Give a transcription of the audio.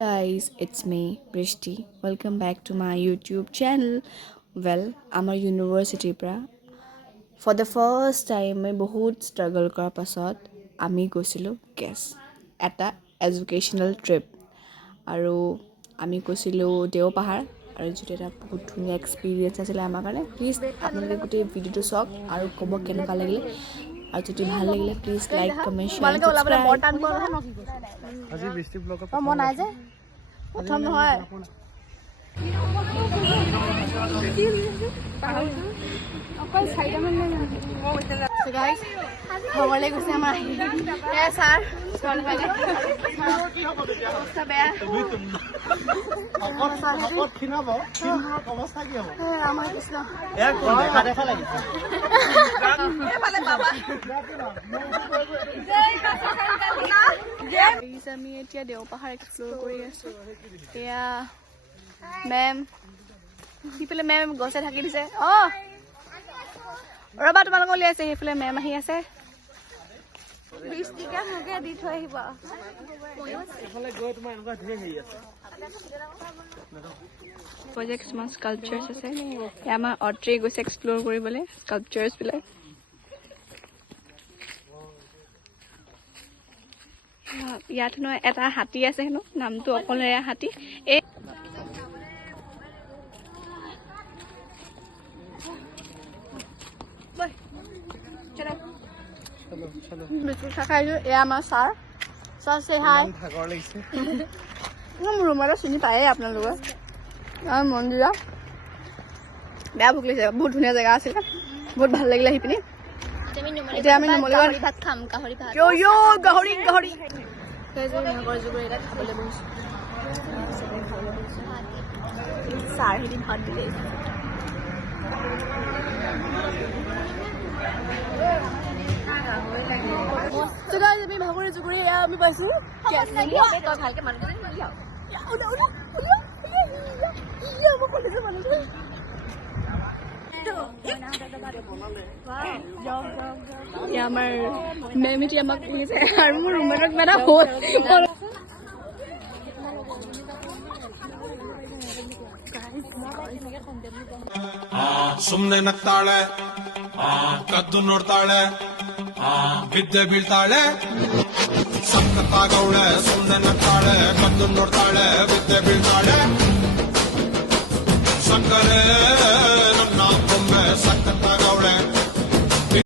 Guys, it's me, Brishti. Welcome back to my YouTube channel. Well, আমাৰ ইউনিভাৰ্চিটিৰ পৰা for the first time মই বহুত ষ্ট্ৰাগল কৰাৰ পাছত আমি গৈছিলোঁ এটা এডুকেশ্যনেল ট্ৰিপ আৰু আমি গৈছিলোঁ দেওপাহাৰ আৰু যিটো এটা বহুত ধুনীয়া এক্সপিৰিয়েঞ্চ আছিলে আমাৰ কাৰণে প্লিজ আপোনালোকে গোটেই ভিডিঅ'টো চাওক আৰু ক'ব কেনেকুৱা লাগিলে আৰু যদি ভাল লাগিলে প্লিজ লাইক কমেণ্ট শ্বেয়াৰ আজি বৃষ্টি ব্লগত মই নাই যে প্ৰথম নহয় খবৰলৈ গৈছে আমাৰ ছাৰ বেয়া আমাৰ কৃষ্ণ আমি এতিয়া দেওপাহাৰ এক্সপ্ল'ৰ কৰি আছো এয়া মেম সিফালে মেম গছে ঢাকি দিছে ৰবা তোমালোকক উলিয়াইছে সেইফালে মেম আহি আছে দি থৈ আহিব কিছুমান স্কাল্পচাৰ্ছ আছে আমাৰ অট্ৰি গৈছে এক্সপ্ল'ৰ কৰিবলৈ স্কাল্পচাৰ্ছ বিলাক ইয়াত নহয় এটা হাতী আছে হেনো নামটো অকলেৰীয়া হাতী এই এয়া আমাৰ ছাৰ চে হাই মোৰ ৰুমত চিনি পায়েই আপোনালোকে মন্দিৰা বেয়া ভোক লাগিছে বহুত ধুনীয়া জেগা আছিলে বহুত ভাল লাগিলে আহি পিনি এতিয়া আমি নুমলীগড় ভাত খাম গাহৰি খাবলৈ বহিছো ছাৰহেঁতি ভাত দিলে আমি ভাগৰি জুগুৰি আমি পাইছো ভালকে আমাৰ মেমিটি আমাক কৈছে আৰু মোৰ ৰুমমেটক কিবা এটা ಸುಮ್ನೆ ನಗ್ತಾಳೆ ಕದ್ದು ನೋಡ್ತಾಳೆ ಬಿದ್ದೆ ಬೀಳ್ತಾಳೆ ಸಕ್ಕತ್ತಾಗವಳೆ ಸುಮ್ನೆ ನಗ್ತಾಳೆ ಕದ್ದು ನೋಡ್ತಾಳೆ ಬಿದ್ದೆ ಬೀಳ್ತಾಳೆ ಸಕ್ಕರೆ